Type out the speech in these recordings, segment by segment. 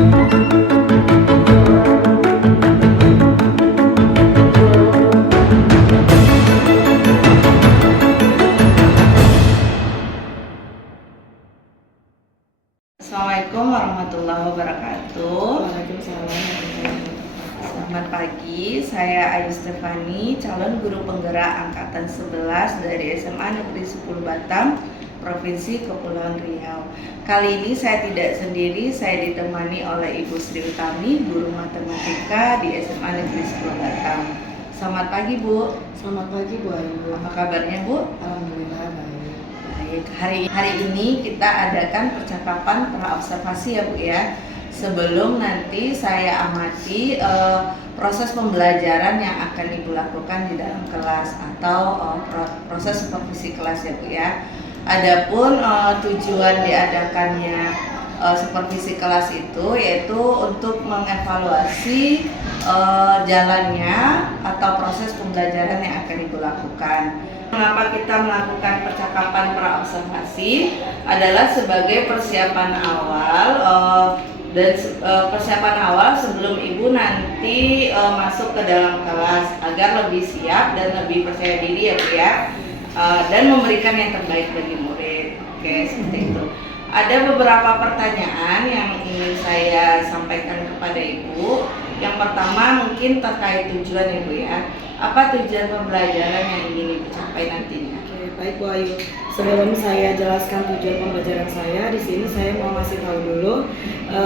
Assalamualaikum warahmatullahi wabarakatuh. Waalaikumsalam. Selamat pagi, saya Ayu Stefani, calon guru penggerak angkatan 11 dari SMA Negeri 10 Batam, Provinsi Kepulauan Riau. Kali ini saya tidak sendiri, saya ditemani oleh Ibu Sri Utami, guru matematika di SMA Negeri 10 Batam. Selamat pagi, Bu. Selamat pagi Bu Ayu. Apa kabarnya, Bu? Alhamdulillah baik. Baik, hari ini kita adakan percakapan praobservasi ya Bu ya. Sebelum nanti saya amati proses pembelajaran yang akan Ibu lakukan di dalam kelas atau proses supervisi kelas ya Bu ya. Adapun tujuan diadakannya supervisi kelas itu yaitu untuk mengevaluasi jalannya atau proses pembelajaran yang akan Ibu lakukan. Mengapa kita melakukan percakapan praobservasi adalah sebagai persiapan awal persiapan awal sebelum Ibu nanti masuk ke dalam kelas agar lebih siap dan lebih percaya diri ya Bu ya, dan memberikan yang terbaik bagi murid. Oke, seperti itu. Ada beberapa pertanyaan yang ingin saya sampaikan kepada Ibu. Yang pertama mungkin terkait tujuan ya Bu ya. Apa tujuan pembelajaran yang ingin Ibu capai nantinya? Oke, baik Bu Ayu. Sebelum saya jelaskan tujuan pembelajaran saya, di sini saya mau ngasih tahu dulu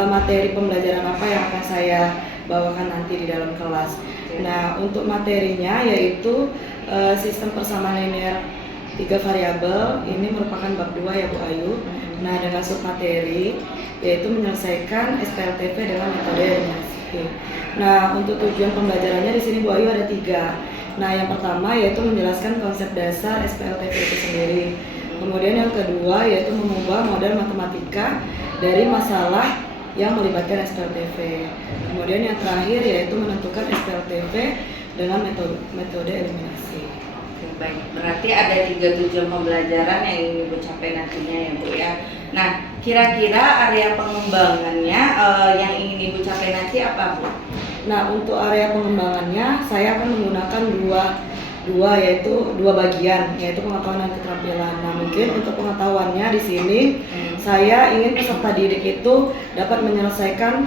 materi pembelajaran apa yang akan saya bawakan nanti di dalam kelas. Nah, untuk materinya yaitu sistem persamaan linear 3 variabel. Ini merupakan bab 2 ya Bu Ayu. Nah, dengan submateri yaitu menyelesaikan SPLTP dengan metode eliminasi. Nah, untuk tujuan pembelajarannya di sini Bu Ayu ada 3. Nah, yang pertama yaitu menjelaskan konsep dasar SPLTP itu sendiri. Kemudian yang kedua yaitu mengubah model matematika dari masalah yang melibatkan SPLTP. Kemudian yang terakhir yaitu menentukan SPLTP dengan metode eliminasi. Oke, baik. Berarti ada 3 tujuan pembelajaran yang ingin Ibu capai nantinya ya Bu ya. Nah, kira-kira area pengembangannya yang ingin Ibu capai nanti apa Bu? Nah, untuk area pengembangannya saya akan menggunakan dua bagian, yaitu pengetahuan dan keterampilan. Nah, mungkin untuk pengetahuannya di sini saya ingin peserta didik itu dapat menyelesaikan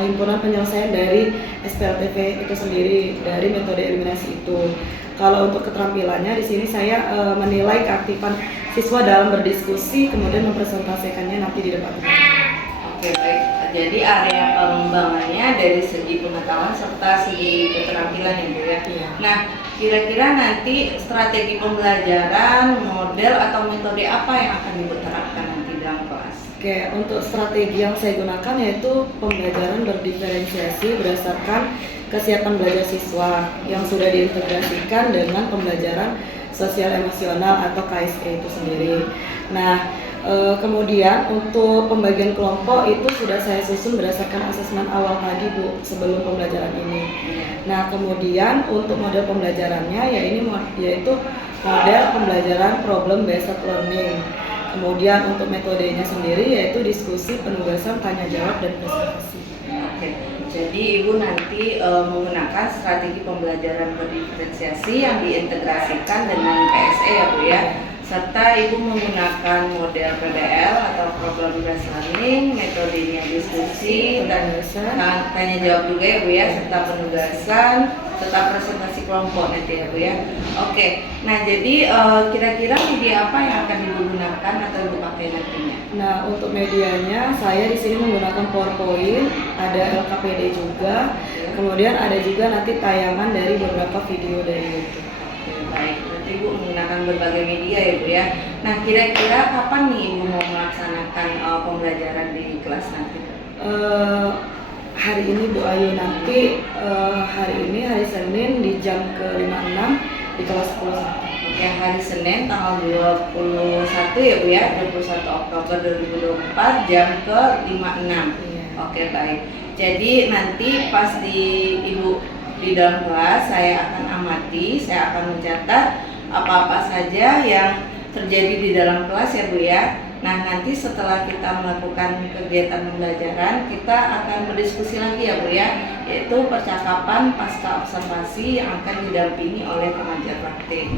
himpunan penyelesaian dari SPLTP itu sendiri, dari metode eliminasi itu. Kalau untuk keterampilannya di sini saya menilai keaktifan siswa dalam berdiskusi, kemudian mempresentasikannya nanti di depan. Oke, baik. Jadi area pengembangannya dari segi pengetahuan serta segi keterampilan ya Bu ya. Iya. Nah, kira-kira nanti strategi pembelajaran, model atau metode apa yang akan Ibu terapkan nanti dalam kelas? Oke, untuk strategi yang saya gunakan yaitu pembelajaran berdiferensiasi berdasarkan kesiapan belajar siswa yang sudah diintegrasikan dengan pembelajaran sosial emosional atau KSE itu sendiri. Nah, kemudian untuk pembagian kelompok itu sudah saya susun berdasarkan asesmen awal tadi Bu sebelum pembelajaran ini. Nah, kemudian untuk model pembelajarannya yaitu model pembelajaran problem based learning. Kemudian untuk metodenya sendiri yaitu diskusi, penugasan, tanya jawab dan presentasi. Oke. Jadi Ibu nanti menggunakan strategi pembelajaran berdiferensiasi yang diintegrasikan dengan PSE ya Bu ya. Serta Ibu menggunakan model PBL atau Problem Based Learning, metodenya diskusi dan tanya jawab juga ya Bu ya, serta penugasan, serta presentasi kelompok nanti ya Bu ya. Oke, nah jadi kira-kira media apa yang akan Ibu gunakan atau Ibu pakai nantinya? Nah, untuk medianya saya di sini menggunakan PowerPoint, ada LKPD juga, kemudian ada juga nanti tayangan dari beberapa video dari YouTube. Oke, baik. Ibu menggunakan berbagai media ya Bu ya. Nah, kira-kira kapan nih Ibu mau melaksanakan pembelajaran di kelas nanti? Hari ini Bu Ayu nanti hari Senin di jam ke-56 di kelas 10. Oke, hari Senin tanggal 21 ya Bu ya, 21 Oktober 2024 jam ke-56. Iya. Oke, baik. Jadi nanti pas Ibu di dalam kelas saya akan amati, saya akan mencatat apa-apa saja yang terjadi di dalam kelas ya Bu ya. Nah, nanti setelah kita melakukan kegiatan pembelajaran, kita akan berdiskusi lagi ya Bu ya, yaitu percakapan pasca observasi yang akan didampingi oleh pengajar praktik.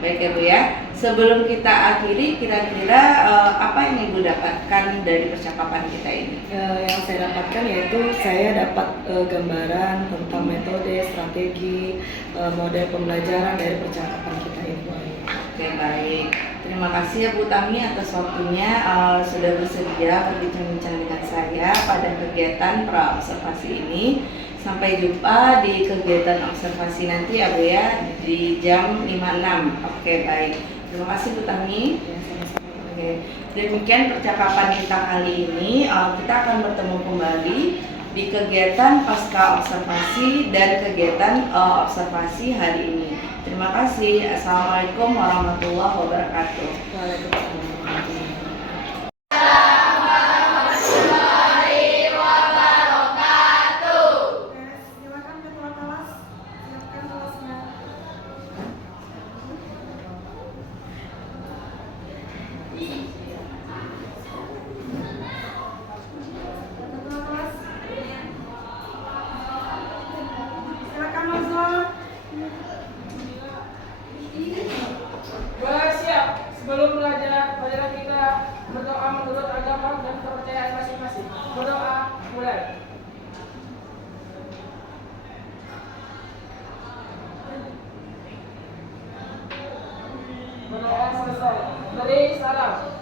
Baik ya Bu ya, sebelum kita akhiri, kira-kira apa yang Ibu dapatkan dari percakapan kita ini? Yang saya dapatkan yaitu saya dapat gambaran tentang metode, strategi, model pembelajaran dari percakapan kita ini. Oke, baik. Terima kasih ya Bu Tami atas waktunya sudah bersedia berbincang-bincang dengan saya pada kegiatan pra-observasi ini. Sampai jumpa di kegiatan observasi nanti ya Bu ya, di jam 56. Oke, baik. Terima kasih Bu Tami. Ya, sama-sama. Oke, demikian percakapan kita kali ini. Kita akan bertemu kembali di kegiatan pasca observasi dan kegiatan observasi hari ini. Terima kasih. Assalamualaikum warahmatullahi wabarakatuh. Waalaikumsalam warahmatullahi wabarakatuh. Silakan ketua kelas, siapkan kelasnya. Ketua kelas, silakan masuk. Baik, siap. Sebelum belajar, marilah kita berdoa menurut agama dan kepercayaan masing-masing. Berdoa, mulai. Berdoa selesai. Beri salam.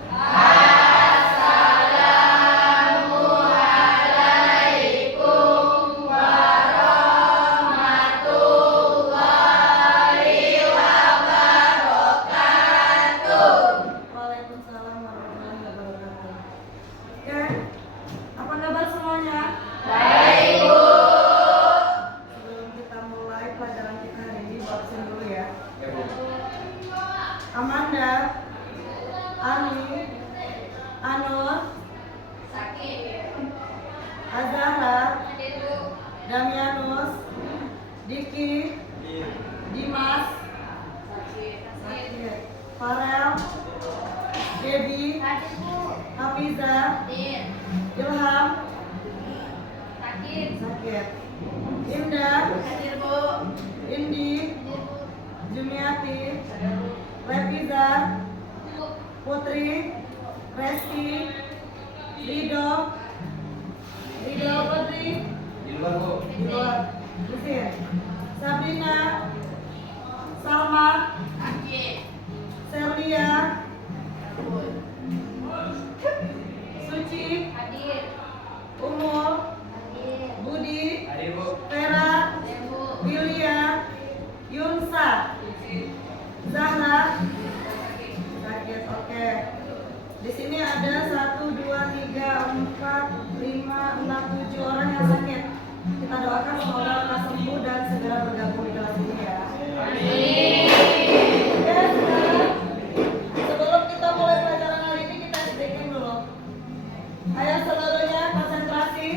Waalaikumsalam warahmatullahi wabarakatuh. Oke, apa kabar semuanya? Sebelum kita mulai pelajaran kita hari ini, absen dulu ya. Amanda, Ani, Anur, Azahra, Damianus, Diki, Dimas, Farel, Debbie, Hafiza, Ilham, sakit, Indah, Indi, Jumiati, Reviza, Putri, Resti, Rido, Putri, di luar, Lusin, Sabrina, Salma, Serlia, Suci, Umul, Budi, Vera, Yulia, Yunsa, Zahra, sakit. Oke. Di sini ada 1, 2, 3, 4, 5, 6, 7 orang yang sakit. Kita doakan semoga lekas sembuh dan segera bergabung di kelas ini ya. Oke, sekarang sebelum kita mulai pelajaran hari ini kita SDK dulu. Ayo seluruhnya konsentrasi.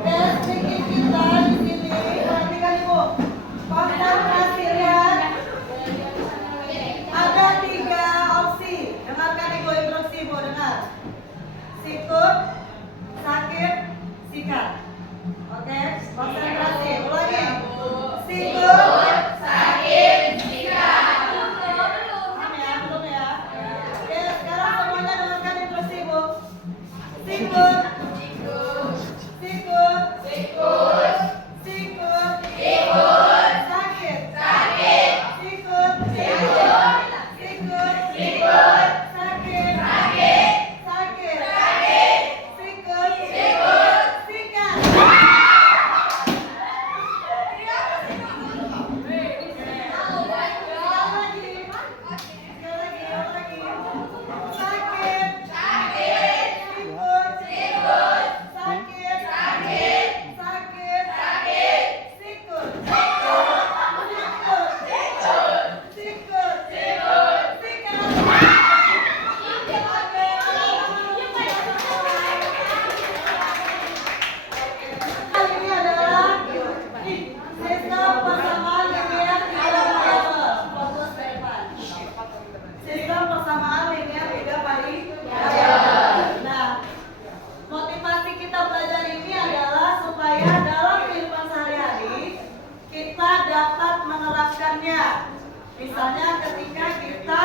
SDK kita di sini, perhatikan Ibu. Konsentrasi lihat. Ada 3 opsi. Dengarkan Ibu, instruksi Ibu, dengar. Sikut, sakit, sikat. Oke, konsentrasi. Ulangi. Sikut, sakit, sikat. Paham ya? Belum ya? Oke, sekarang semuanya dengarkan instruksi Ibu. Sikut, sikut, sikut, sikut, sikut, sakit, sakit, sikut, sikut, sikut, sikut, sakit, sakit, sakit, sakit, sikut, sikut, sikat. Ini adalah sistem pasangan linear di dalam triangle. Misalnya ketika kita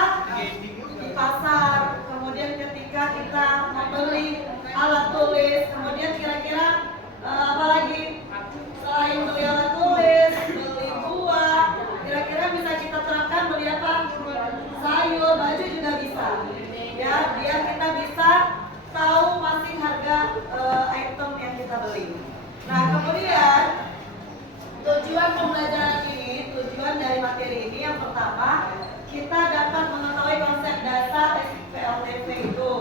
di pasar, kemudian ketika kita membeli alat tulis, kemudian kira-kira apa lagi selain beli alat tulis, beli buah, kira-kira bisa kita terapkan beli apa? Sayur, baju juga bisa. Ya, biar kita bisa tahu masing harga item yang kita beli. Nah, kemudian tujuan pembelajaran ini, tujuan dari materi ini yang pertama, kita dapat mengetahui konsep dasar SPLTP itu.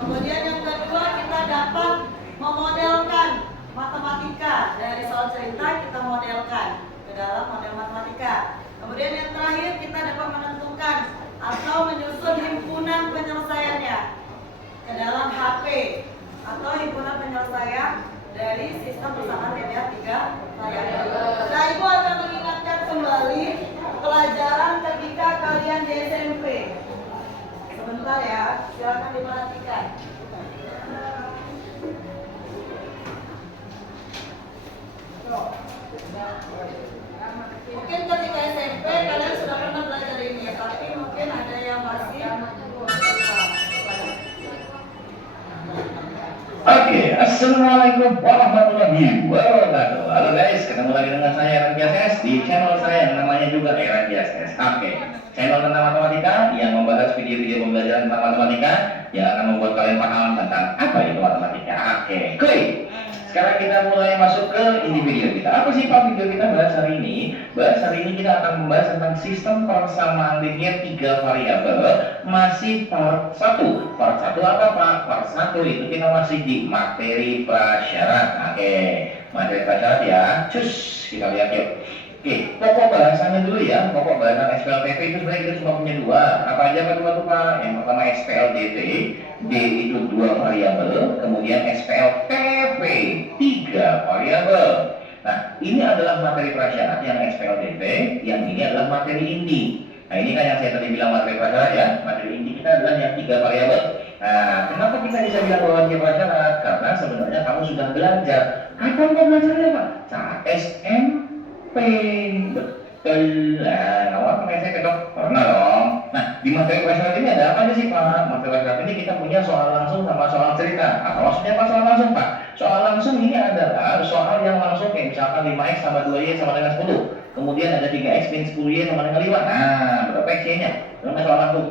Kemudian yang kedua, kita dapat memodelkan matematika. Dari soal cerita kita modelkan ke dalam model matematika. Kemudian yang terakhir, kita dapat menentukan atau menyusun himpunan penyelesaiannya ke dalam HP atau himpunan penyelesaian dari sistem persamaan linear 3 variabel. Nah, Ibu akan mengingatkan kembali pelajaran ketika kalian di SMP. Sebentar ya, silakan diperhatikan. Mungkin ketika SMP kalian sudah pernah belajar ini, tapi mungkin ada yang masih Oke, assalamualaikum warahmatullahi wabarakatuh. Halo guys, ketemu lagi dengan saya Eran Giases di channel saya yang namanya juga Eran Giases. Oke, channel tentang matematika yang membahas video-video pembelajaran tentang matematika yang akan membuat kalian paham tentang apa itu matematika. Oke, klik. Sekarang kita mulai masuk ke inti video kita. Apa sih Pak video kita bahas hari ini? Bahas hari ini kita akan membahas tentang sistem persamaan linear 3 variabel. Masih part 1. Part 1 apa Pak? Part 1 itu kita masih di materi prasyarat. Oke, materi prasyarat ya. Cus, kita lihat yuk. Oke, pokok bahasannya dulu ya. Pokok bahasan SPLTP itu sebenarnya kita cuma punya dua. Apa aja Pak dua tuh Pak? Yang pertama SPLDT, D itu 2 variabel, kemudian SPLTP 3 variabel. Nah, ini adalah materi prasyarat yang SPLDT, yang ini adalah materi inti. Nah, ini kan yang saya tadi bilang materi prasyarat ya. Materi inti kita adalah yang 3 variabel. Nah, kenapa kita bisa bilang bahwa materi prasyarat? Karena sebenarnya kamu sudah belajar. Kapan kamu belajarnya Pak? Saat SMP. Betul. Nah, kamu apa SMP dong? Pernah dong. Nah, di materi prasyarat ini ada apa aja sih Pak? Materi prasyarat ini kita punya soal langsung sama soal cerita. Apa maksudnya Pak soal langsung Pak? Soal langsung ini adalah soal yang langsung kayak misalkan 5x sama 2y sama dengan 10. Kemudian ada 3x min 10y sama dengan 5. Nah, berapa x-nya? Itu soal langsung.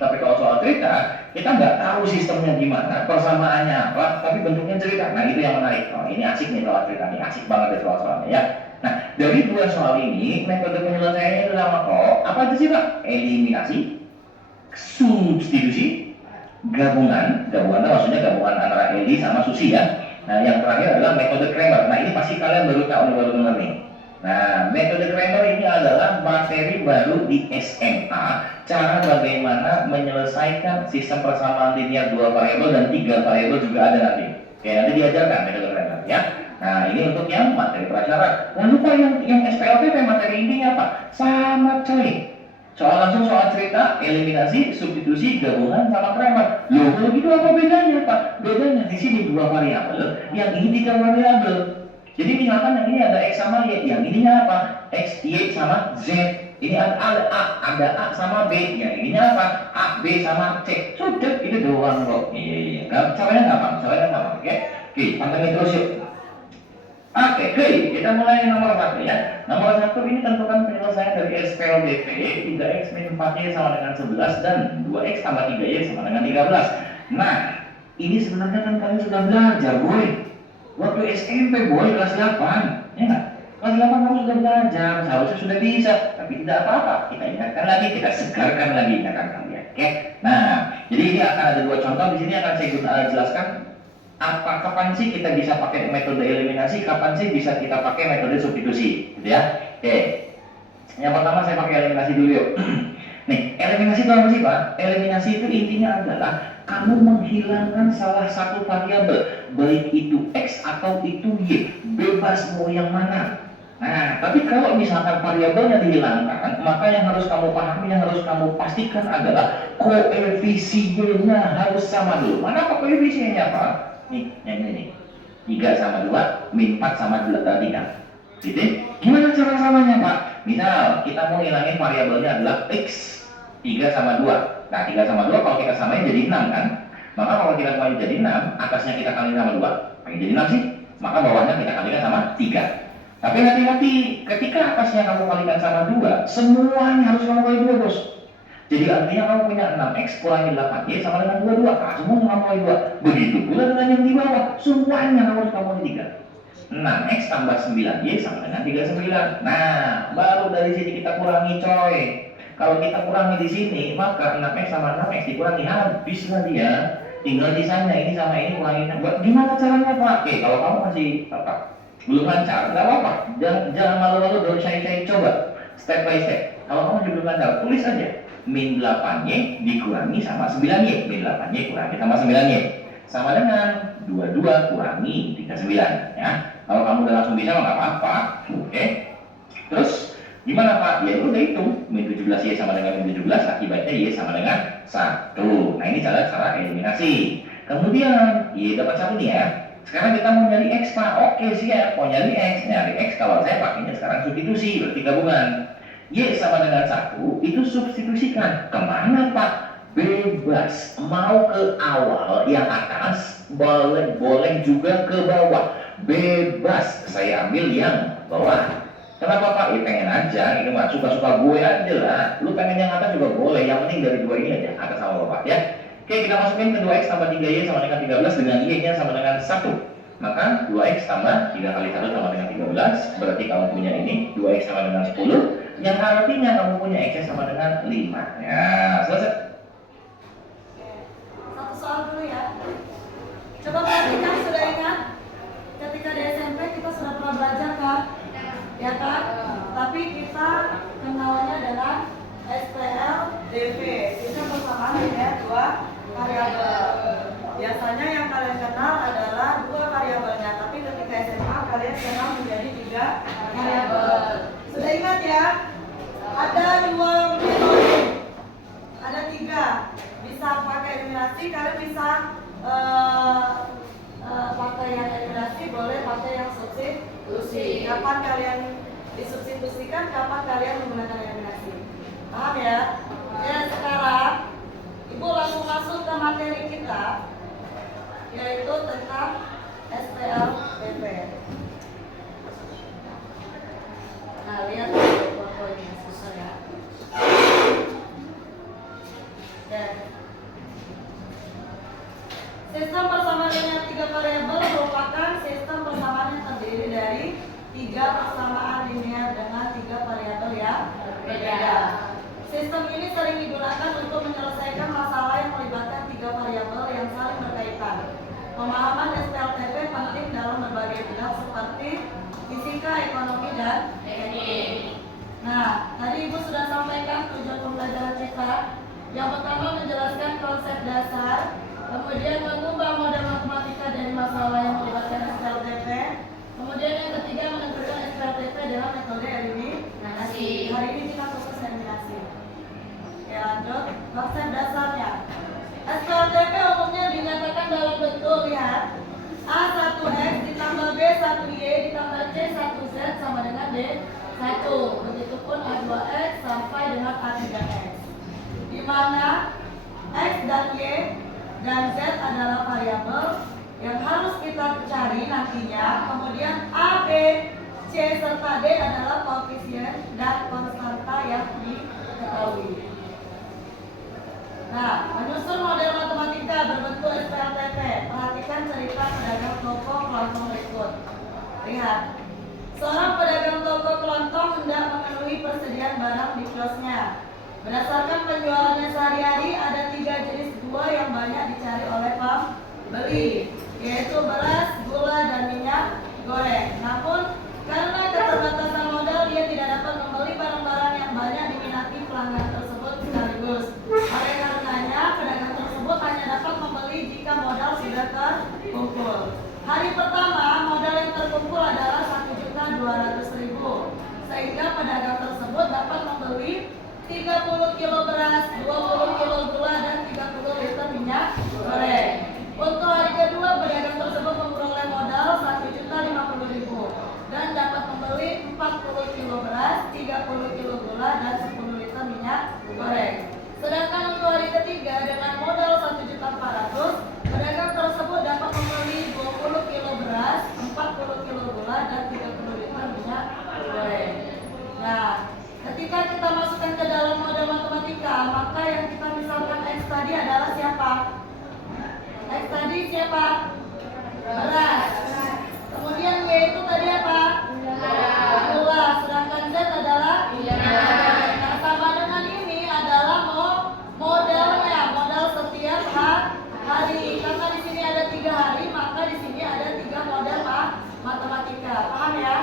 Tapi kalau soal cerita, kita nggak tahu sistemnya gimana, persamaannya apa, tapi bentuknya cerita. Nah, itu yang menarik. Oh, ini asik nih soal cerita nih, asik banget ya soal-soalnya ya. Nah, dari 2 soal ini, metode penyelesaiannya itu sama kok. Apa aja sih Pak? Eliminasi, substitusi, gabungan maksudnya gabungan antara Eli sama Susi ya. Nah, yang terakhir adalah metode Kramer. Nah, ini pasti kalian baru tahu, baru dengar nih. Nah, metode Kramer ini adalah materi baru di SMA, cara bagaimana menyelesaikan sistem persamaan linear 2 variabel dan 3 variabel juga ada nanti. Oke, nanti diajarkan metode Kramer ya. Nah, ini untuk yang materi prasyarat. Lalu Pak yang SPLTP materi intinya apa? Sama coy. Soal langsung, soal cerita, eliminasi, substitusi, gabungan sama Kramer. Loh, kalau gitu apa bedanya Pak? Bedanya di sini 2 variabel, yang ini 3 variabel. Jadi misalkan yang ini ada X sama Y, yang ininya apa? X, Y sama Z. Ini ada A sama B. Yang ininya apa? A, B sama C. Sudah, itu doang kok. Iya. Caranya gampang, oke? Oke, pantengin terus yuk. Oke, kita mulai nomor 1 ya. Nomor 1 ini tentukan penyelesaian dari SPLDP 3x min 4y sama dengan 11 dan 2x tambah 3y sama dengan 13. Nah, ini sebenarnya kan kalian sudah belajar, boy. Waktu SMP, boy, kelas 8. Ya nggak? Kelas 8 kamu sudah belajar, seharusnya sudah bisa. Tapi tidak apa-apa, kita ingatkan lagi, kita segarkan lagi ingatan kalian. Oke? Nah, jadi ini akan ada 2 contoh. Di sini akan saya jelaskan kapan sih kita bisa pakai metode eliminasi, kapan sih bisa kita pakai metode substitusi, gitu ya. Oke. Yang pertama saya pakai eliminasi dulu yuk. Nih, eliminasi itu apa sih Pak? Eliminasi itu intinya adalah kamu menghilangkan salah satu variabel, baik itu X atau itu Y, bebas mau yang mana. Nah, tapi kalau misalkan variabelnya dihilangkan, maka yang harus kamu pahami, yang harus kamu pastikan adalah koefisiennya harus sama dulu. Mana apa koefisiennya Pak? Nih, yang ini 3 sama 2, min 4 sama 3. Gitu? Gimana cara samanya Pak? Misal kita mau ngilangin variabelnya adalah X 3 sama 2. Nah 3 sama 2 kalau kita samain jadi 6 kan. Maka kalau kita kalikan jadi 6, atasnya kita kalikan sama 2, pengen jadi 6 sih. Maka bawahnya kita kalikan sama 3. Tapi hati-hati, ketika atasnya kamu kalikan sama 2, semuanya harus kamu kali 2 bos. Jadi artinya kamu punya 6X kurangi 8Y sama dengan 22. Nah, semua kamu kali 2. Begitu pula dengan yang di bawah, semuanya kamu harus kamu kali 3. 6X tambah 9Y sama dengan 39. Nah, baru dari sini kita kurangi coy. Kalau kita kurangi di sini, maka 6X sama 6X dikurangi, habislah dia. Tinggal di sana, ini sama ini kurangin. Gimana caranya Pak? Oke, kalau kamu masih belum lancar, nggak apa-apa. Jangan malu-malu, don't shy-shy, coba step by step. Kalau kamu masih belum lancar, tulis aja. Min 8Y dikurangi sama 9Y. Min 8Y kurangi sama 9Y. Sama dengan 22 kurangi 39. Ya. Kalau kamu udah langsung bisa, nggak apa-apa. Oke. Terus gimana Pak? Ya udah hitung. Min 17Y sama dengan min 17, akibatnya Y sama dengan 1. Nah ini cara eliminasi. Kemudian Y dapat 1 nih ya. Sekarang kita mau nyari X Pak. Oke siap, mau nyari X. Nyari X kalau saya pakainya sekarang substitusi, berarti gabungan. Y sama dengan 1, itu substitusikan. Kemana Pak? Bebas. Mau ke awal yang atas, boleh juga ke bawah. Bebas. Saya ambil yang bawah. Kenapa Pak? Ya pengen aja, ini mah suka-suka gue aja lah. Lu pengen yang atas juga boleh, yang penting dari dua ini aja, atas sama bawah ya. Oke, kita masukin ke 2X tambah 3Y sama dengan 13 dengan Y-nya sama dengan 1. Maka 2X tambah 3 kali 1 sama dengan 13, berarti kamu punya ini 2X sama dengan 10, yang artinya kamu punya X-nya sama dengan 5. Ya, selesai. Satu soal dulu ya. Coba perhatikan, sudah ingat ketika di SMP kita sudah pernah belajar kan? Ya kan? Tapi kita kenalnya dengan SPLDV. Itu persamaan ya, dua variabel. Biasanya yang kalian kenal adalah dua variabelnya, tapi ketika SMA kalian kenal menjadi 3 variabel. Sudah ingat ya? Ada 2 metode, ada 3. Bisa pakai eliminasi, kalian bisa pakai yang eliminasi, boleh pakai yang substitusi. Kapan kalian disubstitusikan, kapan kalian menggunakan eliminasi. Paham ya? Ya, sekarang Ibu langsung masuk ke materi kita, yaitu tentang SPLDV. Nah, lihat foto ini susah ya. Dan sistem persamaan dengan 3 variabel merupakan sistem persamaan yang terdiri dari 3 persamaan linear dengan 3 variabel yang berbeda. Sistem ini sering digunakan untuk menyelesaikan masalah yang melibatkan 3 variabel yang saling berkaitan. Pemahaman SPLDV penting dalam berbagai bidang seperti fisika, ekonomi, dan teknik. Nah, tadi Ibu sudah sampaikan tujuan pembelajaran kita. Yang pertama menjelaskan konsep dasar, kemudian mengubah model matematika dari masalah yang melibatkan SPLDV. Kemudian yang ketiga menentukan SPLDV dalam metode eliminasi. Hari ini kita fokus eliminasi. Oke, lanjut. Konsep dasarnya. SPLDV umumnya dinyatakan dalam bentuk, lihat, A1X ditambah B1Y ditambah C1Z sama dengan D1. Begitupun A2X sampai dengan A3X. Di mana X dan Y dan Z adalah variabel yang harus kita cari nantinya. Kemudian A, B, C serta D adalah koefisien dan konstanta yang diketahui. Nah, menyusun model matematika berbentuk SPLDV. Perhatikan cerita pedagang toko kelontong berikut. Lihat, seorang pedagang toko kelontong hendak memenuhi persediaan barang di kiosnya. Berdasarkan penjualannya sehari-hari, ada 3 jenis buah yang banyak dicari oleh pembeli, yaitu beras, gula, dan minyak goreng. Namun, karena keterbatasan modal, dia tidak dapat membeli barang-barang yang banyak diminati pelanggan tersebut sekaligus. Oleh karenanya, pedagang tersebut hanya dapat membeli jika modal sudah terkumpul. Hari pertama, modal yang terkumpul adalah 1.200.000, sehingga pedagang tersebut dapat membeli 30 kilo beras, 20 kilo gula, dan 30 liter minyak goreng. Untuk hari kedua, pedagang tersebut memperoleh modal 1.050.000 dan dapat membeli 40 kilo beras, 30 apa? Beras. Kemudian Y itu tadi apa? Gula. Sedangkan Z adalah Nah, sama dengan ini adalah modelnya, modal setiap hari. Karena di sini ada 3 hari, maka di sini ada 3 model matematika. Paham ya?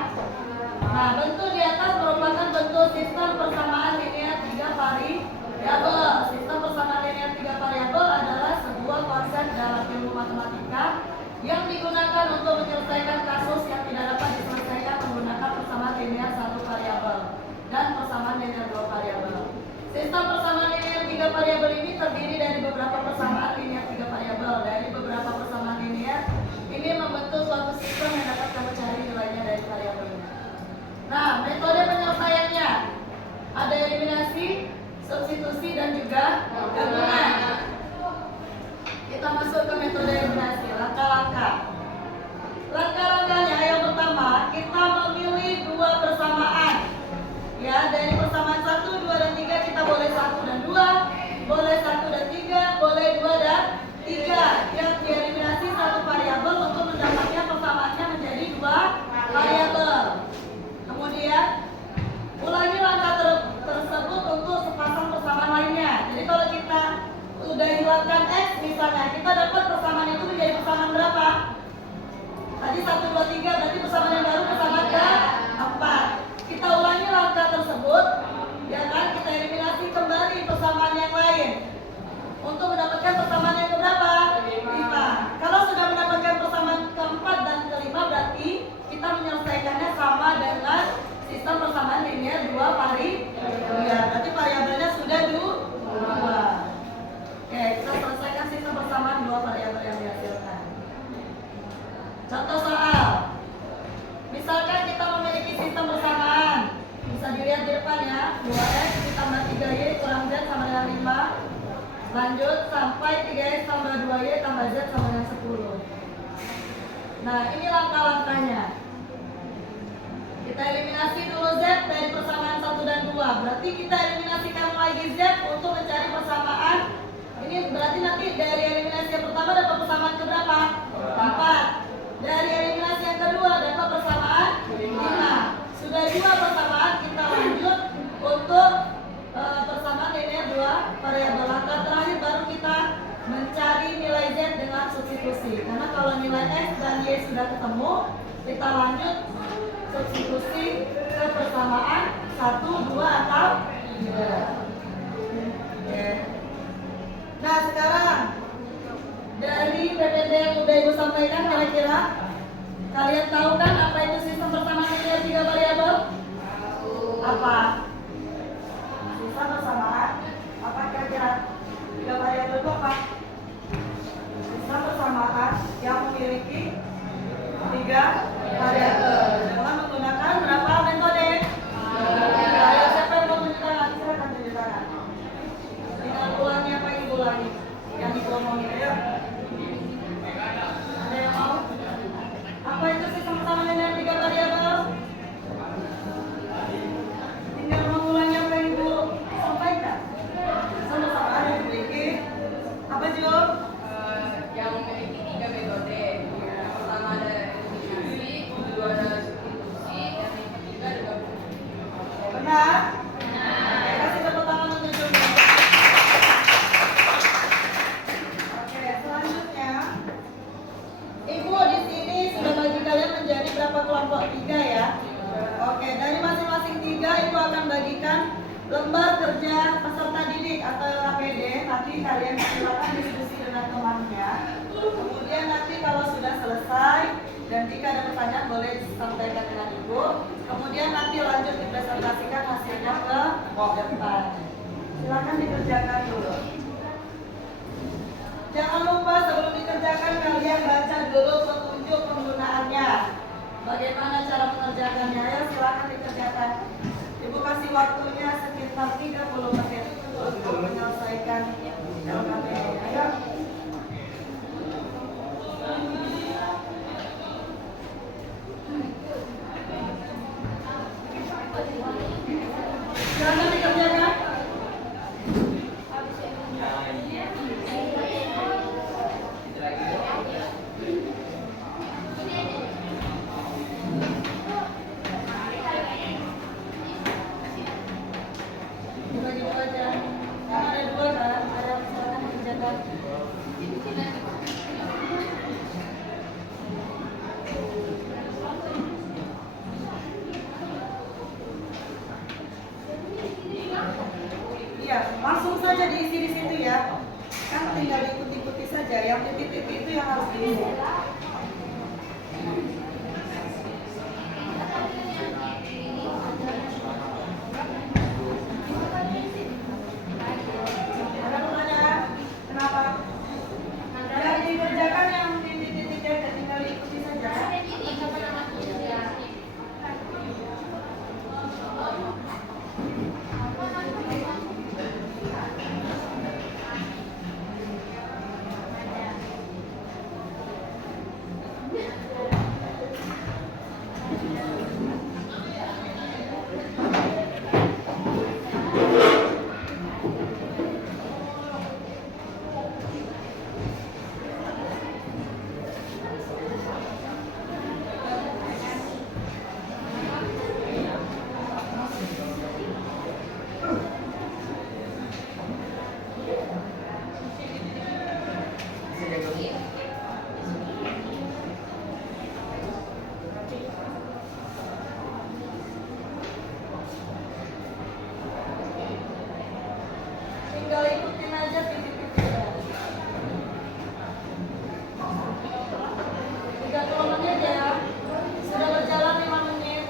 Nah, bentuk di atas merupakan bentuk sistem persamaan linear 3 variabel. Sistem persamaan linear 3 variabel adalah sebuah konsep dalam ilmu matematika yang digunakan untuk menyelesaikan kasus yang tidak dapat diselesaikan menggunakan persamaan linear 1 variabel dan persamaan linear 2 variabel. Sistem persamaan linear 3 variabel ini terdiri dari beberapa persamaan linear 3 variabel. Dari beberapa persamaan linear ini membentuk suatu sistem yang dapat kamu cari nilainya dari variabelnya. Nah, metode penyelesaiannya ada eliminasi, substitusi, dan juga gabungan. Kita masuk ke metode eliminasi, langkah-langkah. Langkah-langkahnya yang pertama, kita memilih 2 persamaan. Ya, dari persamaan 1, 2, dan 3 kita boleh 1 dan 2, boleh 1 dan 3, boleh 2 dan 3. Yang dieliminasi 1 variabel untuk mendapatkan persamaannya menjadi 2 variabel. Kemudian ulangi langkah tersebut untuk sepasang persamaan lainnya. Jadi kalau kita sudah hilangkan X misalnya, kita dapat persamaan itu menjadi persamaan berapa? Tadi 1, 2, 3, berarti persamaan yang baru persamaan ke-4. Kita ulangi langkah tersebut, ya kan? Kita eliminasi kembali persamaan yang lain untuk mendapatkan persamaan yang keberapa? 5. Kalau sudah mendapatkan persamaan ke-4 dan ke-5, berarti kita menyelesaikannya sama dengan sistem persamaan linear 2 variabel. Ya, berarti variabelnya sudah 2. Oke, kita selesaikan sistem persamaan 2 variabel yang dihasilkan. Contoh soal. Misalkan kita memiliki sistem persamaan. Bisa dilihat di depan ya. 2x ditambah 3y kurang z sama dengan 5. Lanjut sampai 3x tambah 2y tambah z sama dengan 10. Nah, ini langkah-langkahnya. Kita eliminasi dulu z dari persamaan 1 dan 2. Berarti kita eliminasikan lagi z untuk mencari persamaan. Ini berarti nanti dari eliminasi yang pertama dapat persamaan keberapa? 4. Dari eliminasi yang kedua dapat persamaan 5. Sudah 2 persamaan, kita lanjut untuk persamaan linear 2 variabel. Langkah terakhir baru kita mencari nilai z dengan substitusi. Karena kalau nilai x dan y sudah ketemu, kita lanjut substitusi ke persamaan 1, 2, atau 3. Oke. Nah, sekarang dari PPT yang udah Ibu sampaikan, kira-kira kalian tahu kan apa itu sistem persamaan linear 3 variabel? Apa? Sistem persamaan apa kira-kira? 3 variabel itu apa? Sistem persamaan yang memiliki 3 variabel dengan menggunakan berapa metode? Ayo, siapa yang mau tunjuk tangan? Silakan tunjuk tangan. Tinggal ulangi apa yang Ibu ulangi? Yang Ibu omongin, ayo. Ada yang mau? Apa itu sistem persamaan linear 3 variabel? Tinggal mengulangi apa yang Ibu sampaikan. Sistem persamaan yang memiliki apa, Jo? Yang memiliki 3 metode. Yang pertama ada eliminasi, yang kedua ada substitusi, dan yang ketiga ada gabungan. Benar? Oke, kasih tepuk tangan untuk Jumlah. Oke, selanjutnya Ibu di sini sudah bagi kalian menjadi berapa kelompok? 3 ya. Oke, dari masing-masing 3 Ibu akan bagikan lembar kerja peserta didik atau LKPD. Nanti kalian silakan diskusi dengan temannya. Kemudian nanti kalau sudah selesai dan jika ada pertanyaan boleh disampaikan dengan Ibu. Kemudian nanti lanjut dipresentasikan hasilnya ke depan. Silakan dikerjakan dulu. Jangan lupa sebelum dikerjakan kalian baca dulu petunjuk penggunaannya. Bagaimana cara mengerjakannya? Ayo silakan dikerjakan. Ibu kasih waktunya sekitar 30 menit untuk menyelesaikan LKPD. Ayo. Silakan dikerjakan. tinggal ikuti saja. Yang titik-titik itu yang harus diisi. Ada pertanyaan? Kenapa? Yang dikerjakan yang di titik-titik aja, tinggal ikuti saja. Tinggal ikutin aja titik-titiknya. 30 menit ya. Sudah berjalan 5 menit.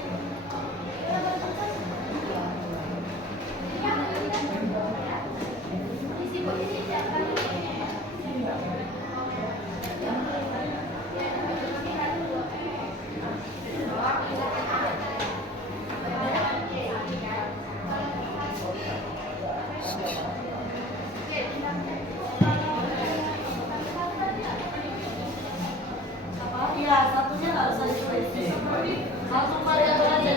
Iya, satunya nggak usah ditulis. Langsung variabel aja.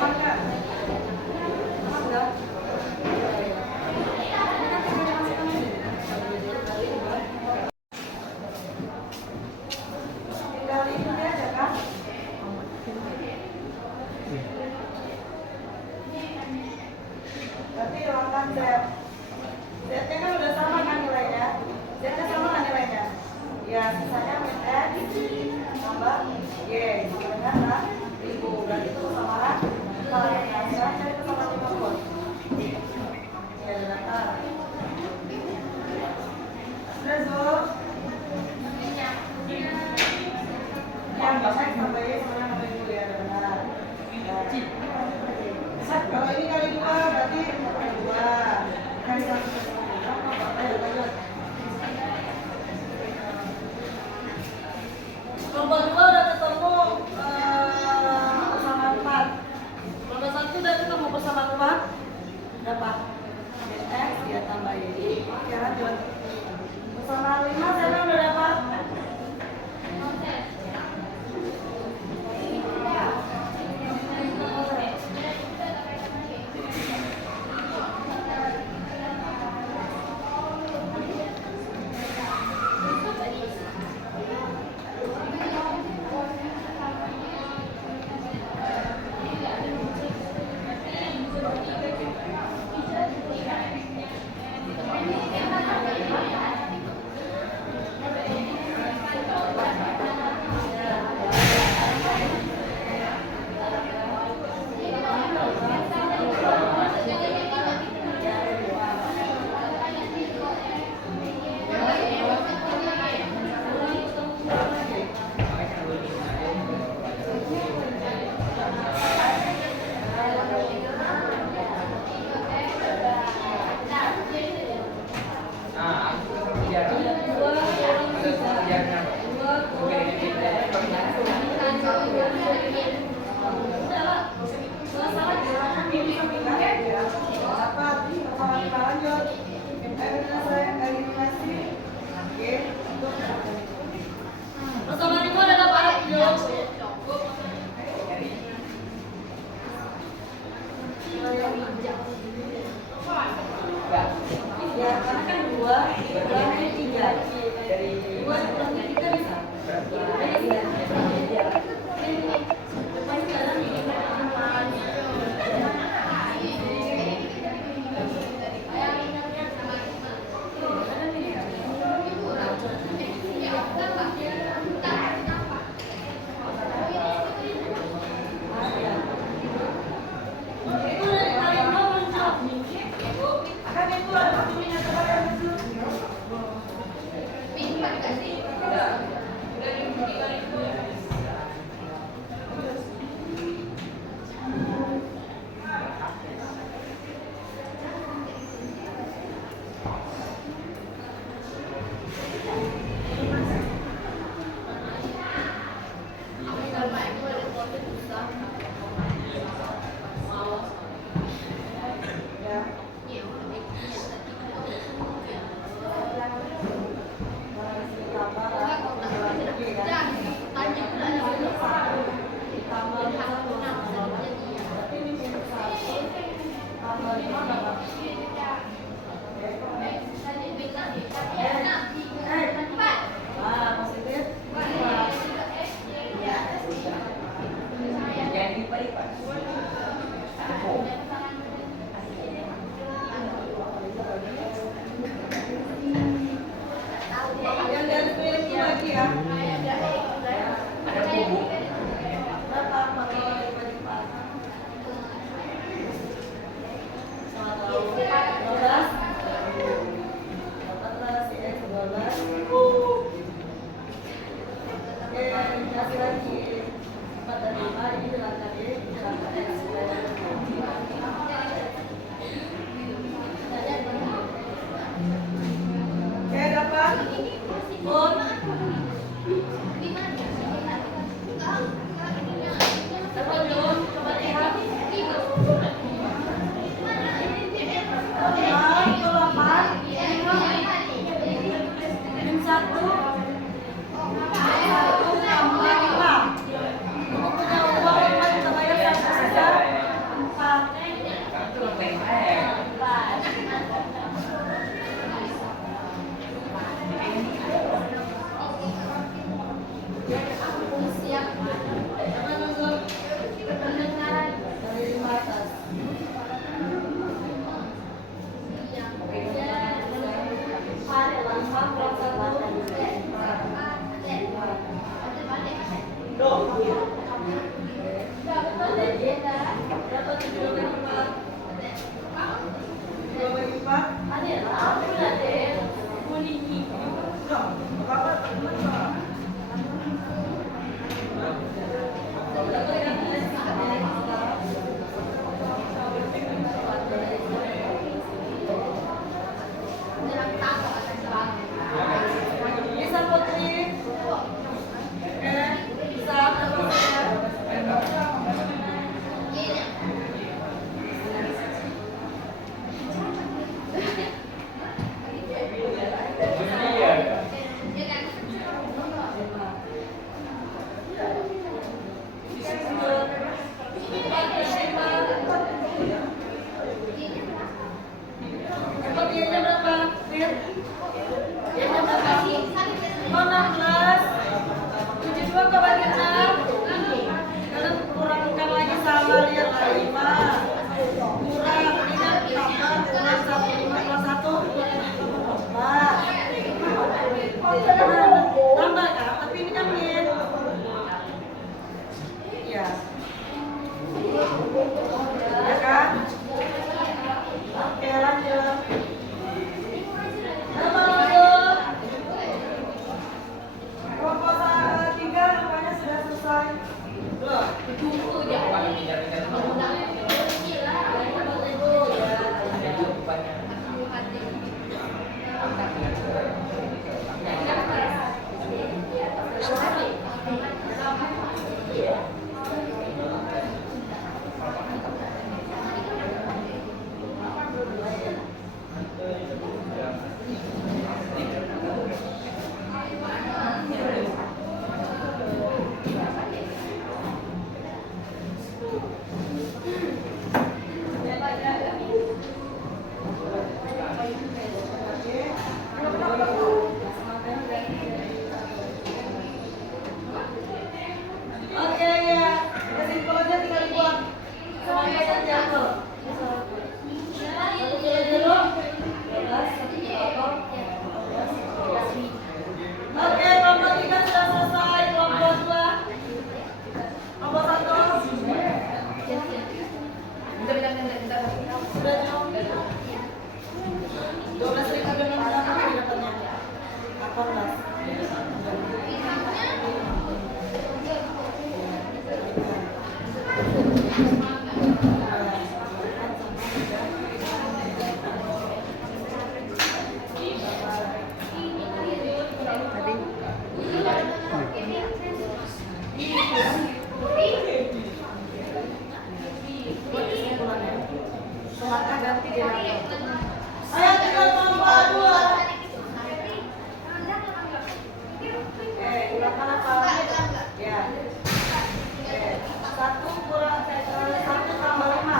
Paham nggak? Paham nggak? Tinggal ikuti aja kan? Berarti langkah Z. Z-nya kan udah sama kan nilainya? Z-nya sama kan nilainya? Ya, sisanya min X tambah Y. Sama dengan 6.000. Berarti itu kesamaran. Kalau yang sekarang cari kesamaan 50. Ya, datar. Sudah, Zul? Yang bisa tambah Y sama 6.000 ya, benar. Kalau ini kali 2 berarti 2 kali 1. Ayo lanjut. Kelompok 2 udah ketemu persamaan 4. Kelompok 1 udah ketemu persamaan 4. Berapa? Min X ya tambah Y. Oke, lanjut. Persamaan 5 saya udah dapat. sama lima lanjut. Eliminasi. Oke. Bersama lima adalah Pak Yuk. Ya, karena kan dua dikurangi tiga. Dua dikurangi tiga bisa. Ayo kita tambah 2. Silakan apa? Ya. Oke. 1 tambah 5.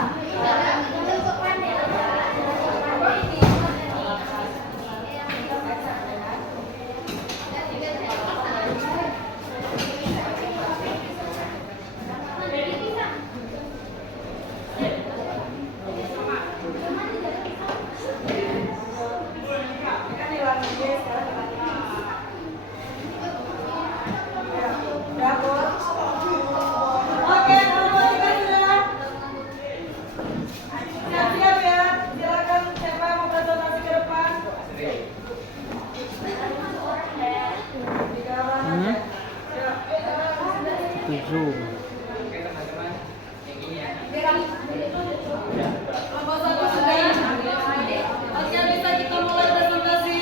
Oke, matematika sudah. Siap-siap ya. Silakan siapa yang mau presentasi ke depan. Di kanan aja. Nomor 1 sudah. Oke, bisa kita mulai presentasi.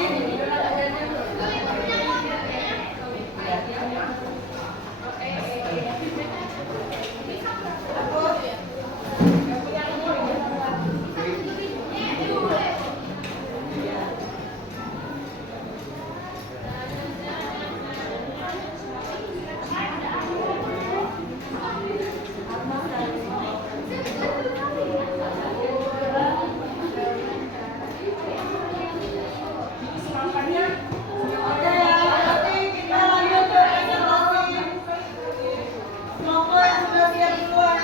Oke ya, nanti kita lanjut ke presentasi. Kelompok yang sudah siap duluan.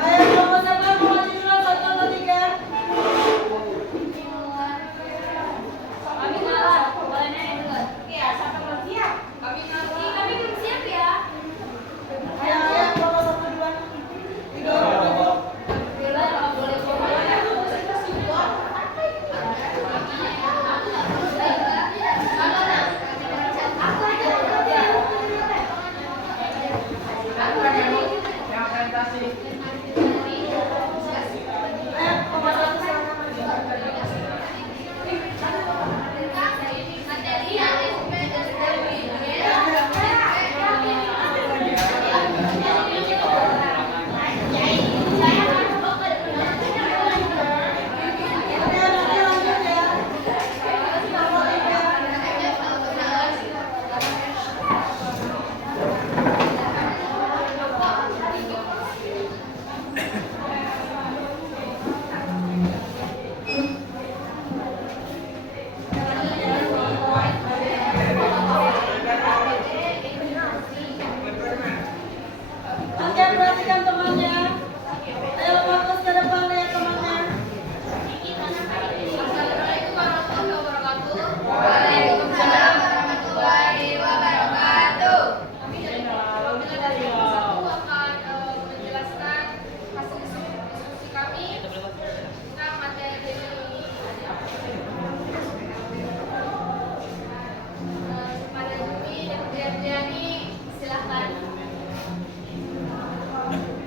Ayo kelompok siapa yang mau maju duluan 1 atau 3? Ayo kelompok 1 duluan. 3 orang maju. Ayo kelompok 1 silakan maju. Oke, nanti lanjut ya. Kelompok 3. Oke, perhatikan temannya. Ayo fokus ke depan ya temannya. Assalamualaikum warahmatullahi wabarakatuh. Waalaikumsalam warahmatullahi wabarakatuh. Kami dari kelompok dari kelompok 1 akan menjelaskan hasil diskusi kami tentang materi ini. Pada Jumi dan Briani, silahkan.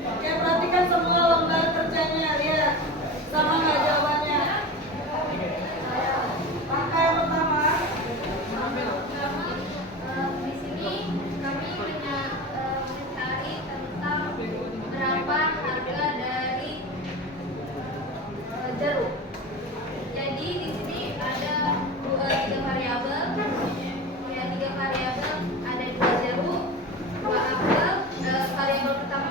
Oke, perhatikan semua lembar kerjanya, lihat. Sama nggak jawabannya? Langkah yang pertama. Di sini kami mencari tentang berapa harga dari jeruk. Jadi di sini ada 3 variabel. Ya, 3 variabel, ada 2 jeruk, 2 apel. Variabel pertama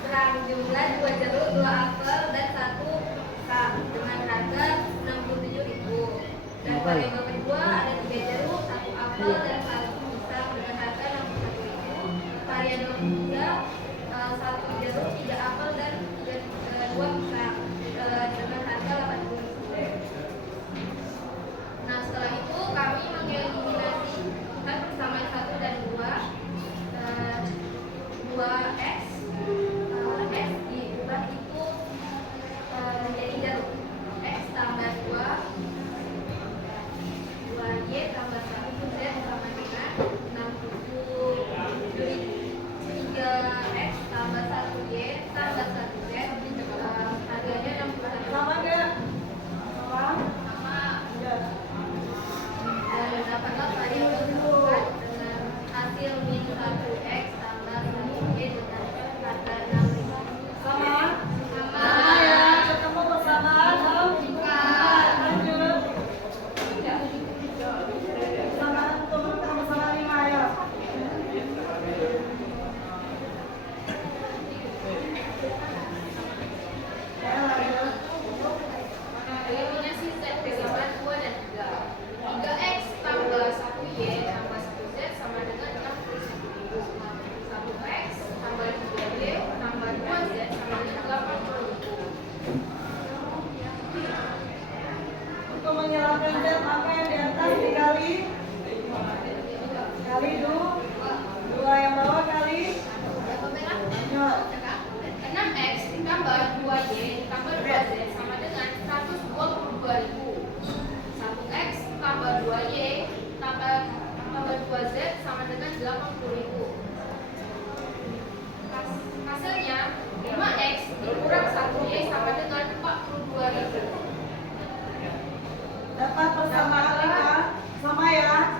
terang jumlah 2 jeruk, 2 apel dan 1 kak dengan harga 67.000. Dan variabel kedua ada 3 jeruk, 1 apel dan 1 pisang dengan harga 61.000. Variabel ketiga 1 jeruk, 3 apel dan 2 pisang dengan harga 80.000. Nah, setelah itu kami mengeliminasikan persamaan 1 dan 2. 2x x diubah dapat persamaan 5 sama ya,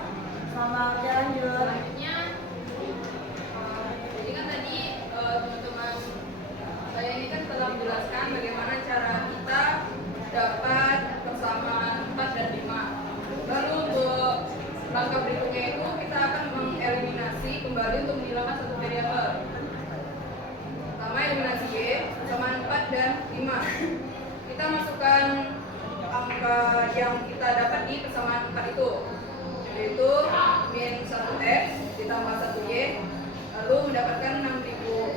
sama ya lanjut. Selanjutnya, jadi kan tadi teman-teman saya ini kan telah menjelaskan bagaimana cara kita dapat persamaan 4 dan 5. Lalu untuk langkah berikutnya itu kita akan mengeliminasi kembali untuk menghilangkan satu variabel. Pertama eliminasi Y, persamaan 4 dan 5. Kita masukkan angka yang kita dapat di persamaan 4 itu, yaitu min 1x ditambah 1y, lalu mendapatkan 6.000.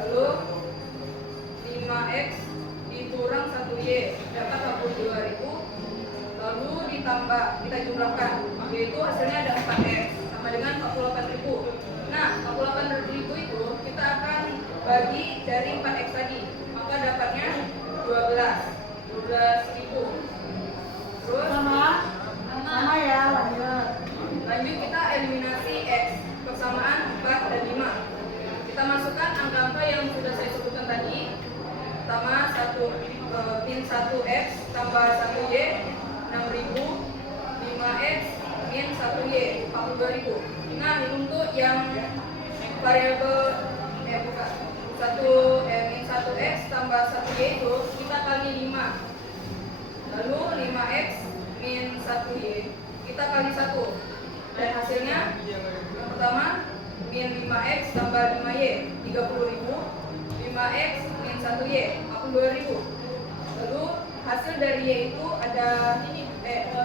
Lalu 5x dikurang 1y dapat 42.000. Lalu ditambah, kita jumlahkan, yaitu hasilnya ada 4x sama dengan 48.000. Nah, 48.000 itu kita akan bagi dari 4x tadi, maka dapatnya 12.000. Terus Sama ya lanjut. lanjut kita eliminasi x, persamaan 4 dan 5. Kita masukkan angka-angka yang sudah saya sebutkan tadi. Pertama min 1x tambah 1y 6.000, 5x min 1y 42.000. Nah, untuk yang variabel min 1x tambah 1y itu kita kali 5. Lalu 5x min 1y kita kali 1. Dan hasilnya yang pertama min 5x tambah 5y 30.000, 5x min 1y 42.000. Lalu hasil dari y itu ada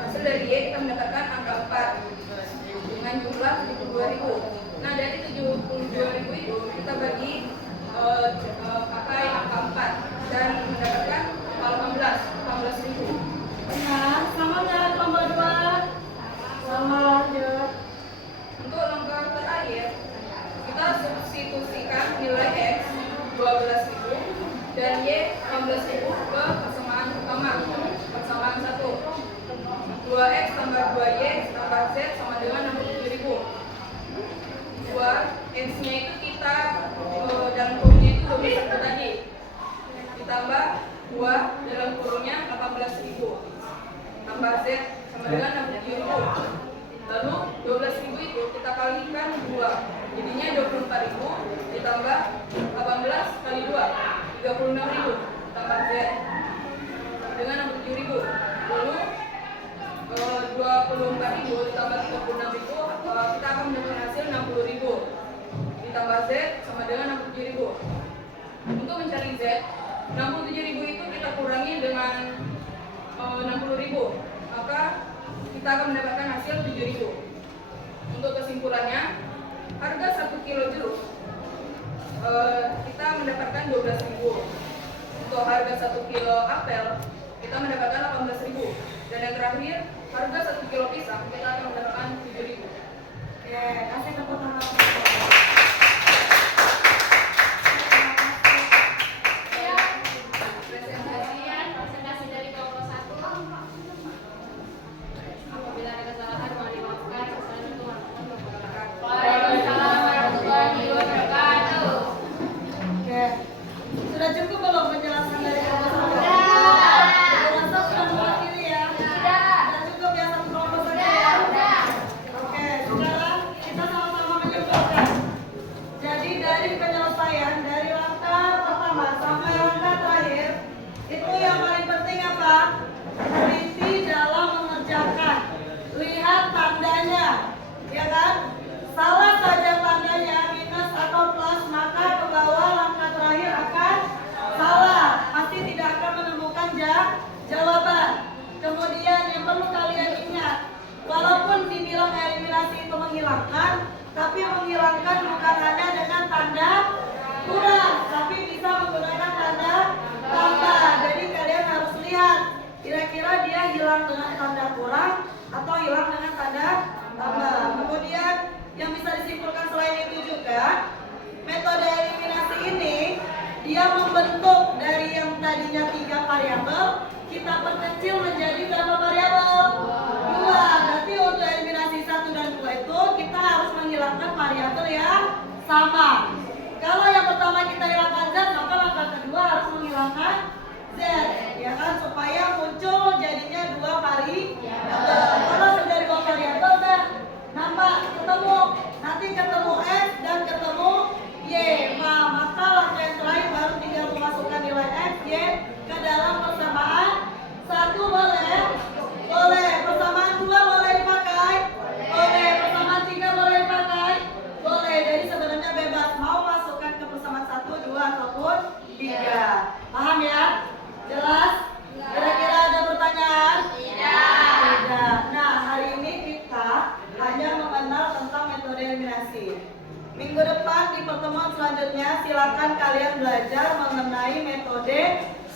hasil dari y kita mendapatkan angka 4 dengan jumlah 72.000. Nah, dari 72.000 itu kita bagi pakai angka 4 dan mendapatkan 18.000. Benar, sama nggak lomba 2? Sama lanjut. Untuk langkah terakhir, kita substitusikan nilai x 12.000 dan y 16.000 ke persamaan pertama, persamaan 1. 2x tambah 2y tambah z sama dengan 67.000. 2x-nya itu kita dalam kurungnya itu 21 tadi, ditambah 2 dalam kurungnya 18.000 tambah z sama dengan 67.000. Lalu 12.000 itu kita kalikan 2, jadinya 24.000 ditambah 18 kali 2, 36.000 tambah z sama dengan 67.000. Lalu 24.000 ditambah 36.000 kita akan mendapatkan hasil 60.000 ditambah z sama dengan 67.000. Untuk mencari z, 67.000 itu kita kurangi dengan 60.000, maka kita akan mendapatkan hasil 7.000. Untuk kesimpulannya, harga 1 kilo jeruk kita mendapatkan 12.000. Untuk harga 1 kilo apel kita mendapatkan 18.000. Dan yang terakhir, harga 1 kilo pisang kita akan mendapatkan 7.000. Oke, kasih tepuk tangan. Presentasi dari kelompok 1. Apabila ada kesalahan mohon dimaafkan. Assalamualaikum warahmatullahi wabarakatuh. Waalaikumsalam warahmatullahi wabarakatuh. Oke, sudah cukup belum penjelasan dari kelompok 1? Penjelasan sudah mewakili ya? Sudah cukup ya satu kelompok saja ya? Oke, sekarang kita sama-sama menyimpulkan. Jadi dari penyelesaian dari langkah pertama sampai langkah terakhir, itu yang paling penting apa? Teliti dalam mengerjakan. Lihat tandanya, ya kan? Salah saja tandanya minus atau plus, maka ke bawah langkah terakhir akan salah. Pasti tidak akan menemukan jawaban. Kemudian yang perlu kalian ingat, walaupun dibilang eliminasi itu menghilangkan, tapi menghilangkan bukan hanya dengan tanda kurang, tapi bisa menggunakan tanda tambah. Jadi kalian harus lihat kira-kira dia hilang dengan tanda kurang atau hilang dengan tanda tambah. Kemudian yang bisa disimpulkan selain itu juga, metode eliminasi ini dia membentuk dari yang tadinya 3 variabel, kita perkecil menjadi berapa variabel? 2. Berarti untuk eliminasi 1 dan 2 itu kita harus menghilangkan variabel yang sama. Kalau yang pertama kita hilangkan z, maka langkah kedua harus menghilangkan z, ya kan, supaya muncul jadinya 2 variabel 3. Paham ya? Jelas? Kira-kira ada pertanyaan? Tidak. Nah, hari ini kita hanya mengenal tentang metode eliminasi. Minggu depan di pertemuan selanjutnya silakan kalian belajar mengenai metode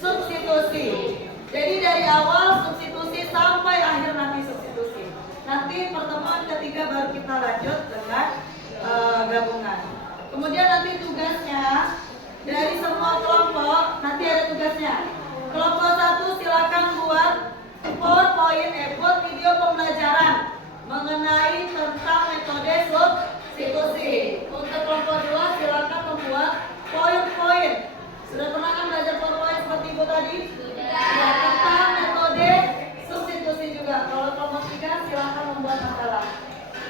substitusi. Jadi dari awal substitusi sampai akhir nanti substitusi. Nanti pertemuan ketiga baru kita lanjut dengan gabungan. Kemudian nanti tugasnya dari semua kelompok nanti ada tugasnya. Kelompok 1 silakan buat PowerPoint, buat video pembelajaran mengenai tentang metode substitusi. Untuk kelompok 2 silakan membuat PowerPoint. Sudah pernah kan belajar PowerPoint seperti Ibu tadi? Ya, tentang metode substitusi juga. Kalau kelompok 3 silakan membuat masalah.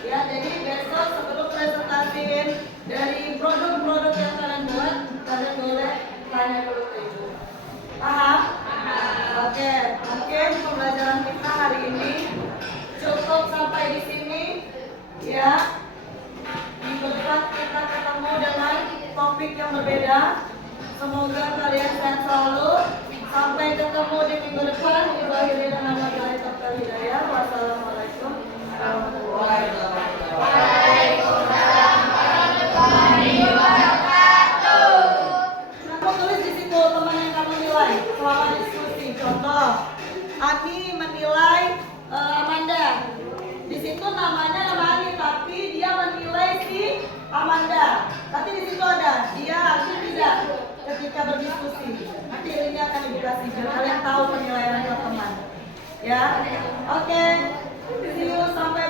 Ya, jadi besok sebelum presentasiin dari produk-produk yang kalian buat, kalian boleh tanya dulu ke Ibu. Paham? Oke, mungkin pembelajaran kita hari ini cukup sampai di sini. Ya, minggu depan kita ketemu dengan topik yang berbeda. Semoga kalian sehat selalu. Sampai ketemu di minggu depan. Wassalamualaikum warahmatullahi wabarakatuh. Kamu tulis di situ teman yang kamu nilai selama diskusi. Contoh, Ani menilai Amanda. Di situ namanya nama Ani, tapi dia menilai si Amanda. Tapi di situ ada dia atau tidak ketika berdiskusi. Nanti ini akan Ibu kasih biar kalian tahu penilaian teman. Ya, oke. See you sampai